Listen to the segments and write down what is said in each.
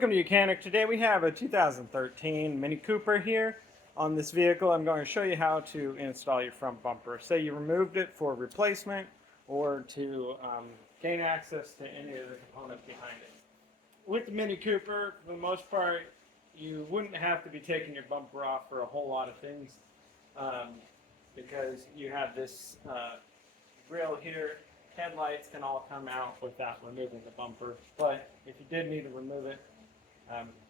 Welcome to Mechanic. Today we have a 2013 Mini Cooper here. On this vehicle I'm going to show you how to install your front bumper. Say you removed it for replacement or to gain access to any of the components behind it. With the Mini Cooper, for the most part, you wouldn't have to be taking your bumper off for a whole lot of things because you have this grill here. Headlights can all come out without removing the bumper, but if you did need to remove it,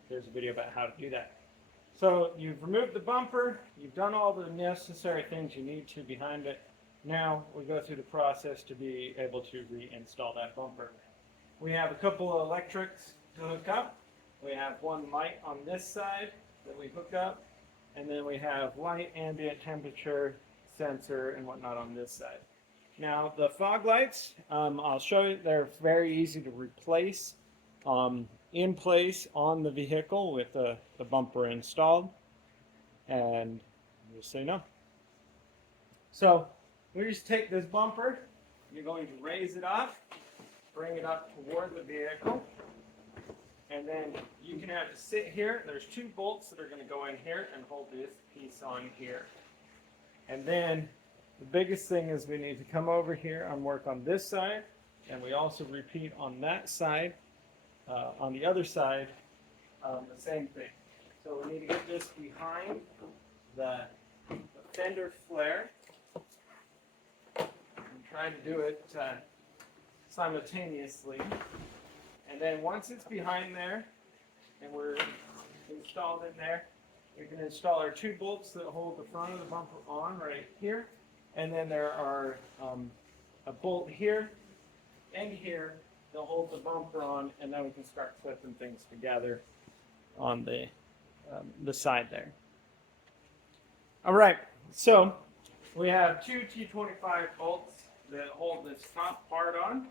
there's a video about how to do that. So you've removed the bumper, you've done all the necessary things you need to behind it. Now we go through the process to be able to reinstall that bumper. We have a couple of electrics to hook up. We have one light on this side that we hook up, and then we have light, ambient temperature, sensor, and whatnot on this side. Now the fog lights, I'll show you, they're very easy to replace in place on the vehicle with the bumper installed, and just so you know. So we just take this bumper, you're going to raise it up, bring it up toward the vehicle, and then you can have it sit here. There's two bolts that are going to go in here and hold this piece on here. And then the biggest thing is we need to come over here and work on this side, and we also repeat on that side, on the other side, the same thing. So we need to get this behind the fender flare and try to do it simultaneously. And then once it's behind there and we're installed in there, we can install our two bolts that hold the front of the bumper on right here. And then there are a bolt here and here that hold the bumper on, and then we can start clipping things together on the side there. All right, so we have two T25 bolts that hold this top part on.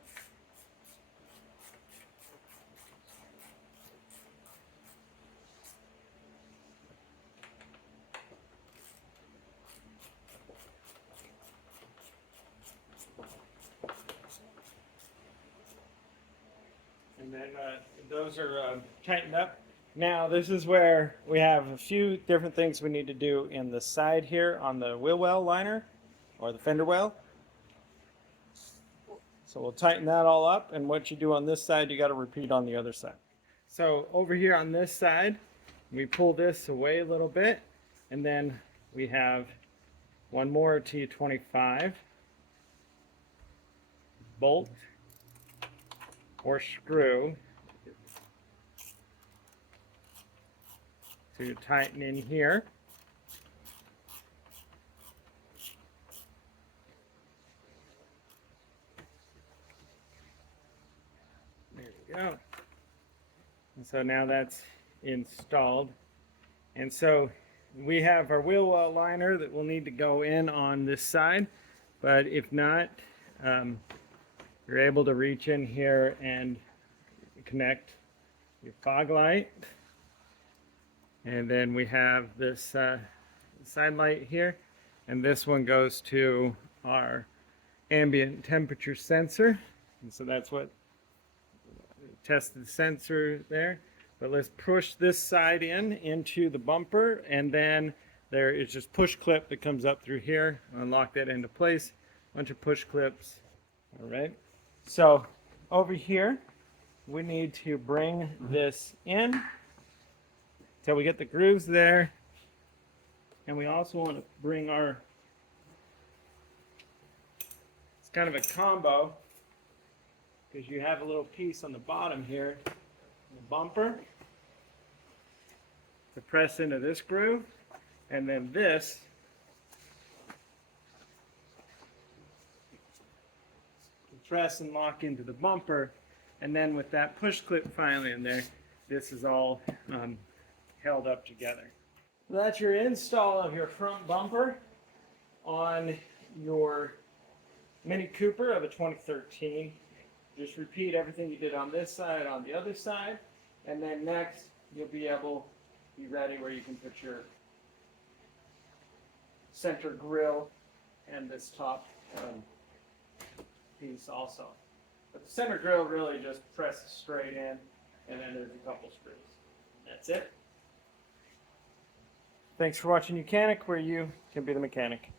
And then those are tightened up. Now this is where we have a few different things we need to do in the side here on the wheel well liner or the fender well. So we'll tighten that all up, and what you do on this side you got to repeat on the other side. So over here on this side we pull this away a little bit, and then we have one more T25 bolt or screw to tighten in here. There we go. And so now that's installed. And so we have our wheel well liner that will need to go in on this side, but if not, you're able to reach in here and connect your fog light. And then we have this side light here, and this one goes to our ambient temperature sensor. And so that's what tested the sensor there. But let's push this side into the bumper, and then there is just push clip that comes up through here. Unlock that into place. Bunch of push clips. All right. So over here, we need to bring this in so we get the grooves there, and we also want to bring our, it's kind of a combo because you have a little piece on the bottom here, the bumper, to press into this groove, and then this press and lock into the bumper, and then with that push clip finally in there, this is all held up together. That's your install of your front bumper on your Mini Cooper of a 2013. Just repeat everything you did on this side on the other side, and then next you'll be ready where you can put your center grill and this top piece also. But the center grill really just presses straight in, and then there's a couple screws. That's it. Thanks for watching Mechanic, where you can be the mechanic.